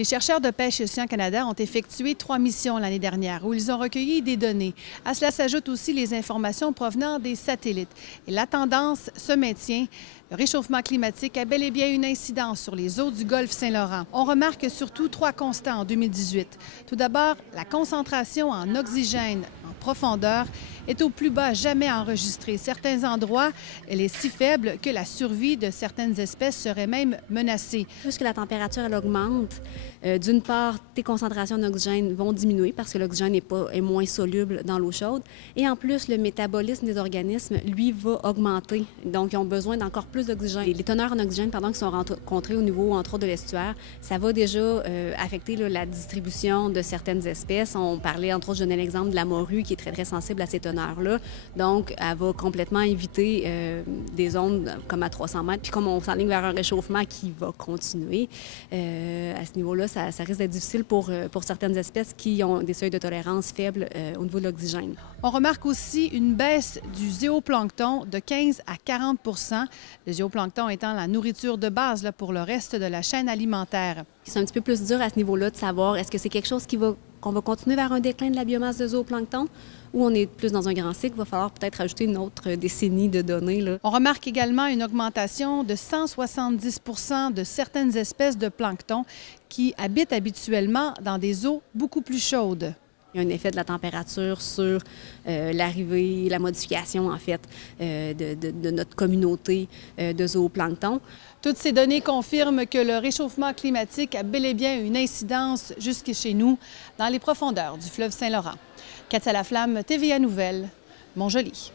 Les chercheurs de pêche Océan Canada ont effectué 3 missions l'année dernière où ils ont recueilli des données. À cela s'ajoutent aussi les informations provenant des satellites. Et la tendance se maintient. Le réchauffement climatique a bel et bien une incidence sur les eaux du golfe Saint-Laurent. On remarque surtout 3 constants en 2018. Tout d'abord, la concentration en oxygène en profondeur est au plus bas jamais enregistrée. Certains endroits, elle est si faible que la survie de certaines espèces serait même menacée. Plus que la température elle augmente, d'une part, tes concentrations d'oxygène vont diminuer parce que l'oxygène est moins soluble dans l'eau chaude. Et en plus, le métabolisme des organismes, lui, va augmenter. Donc, ils ont besoin d'encore plus d'oxygène. Les teneurs en oxygène qui sont rencontrées au niveau, entre autres, de l'estuaire, ça va déjà affecter la distribution de certaines espèces. On parlait, entre autres, je donnais l'exemple de la morue qui est très, très sensible à ces teneurs-là. Donc, elle va complètement éviter des zones comme à 300 mètres. Puis comme on s'enligne vers un réchauffement qui va continuer, à ce niveau-là, ça risque d'être difficile pour certaines espèces qui ont des seuils de tolérance faibles au niveau de l'oxygène. On remarque aussi une baisse du zooplancton de 15 à 40 le zooplancton étant la nourriture de base pour le reste de la chaîne alimentaire. C'est un petit peu plus dur à ce niveau-là de savoir est-ce que c'est quelque chose qu'on va continuer vers un déclin de la biomasse de zooplancton ou on est plus dans un grand cycle, il va falloir peut-être ajouter une autre décennie de données. On remarque également une augmentation de 170 de certaines espèces de plancton qui habitent habituellement dans des eaux beaucoup plus chaudes. Il y a un effet de la température sur l'arrivée, la modification, en fait, de notre communauté de zooplancton. Toutes ces données confirment que le réchauffement climatique a bel et bien une incidence jusque chez nous, dans les profondeurs du fleuve Saint-Laurent. Katia Laflamme, TVA Nouvelles, Montjoly.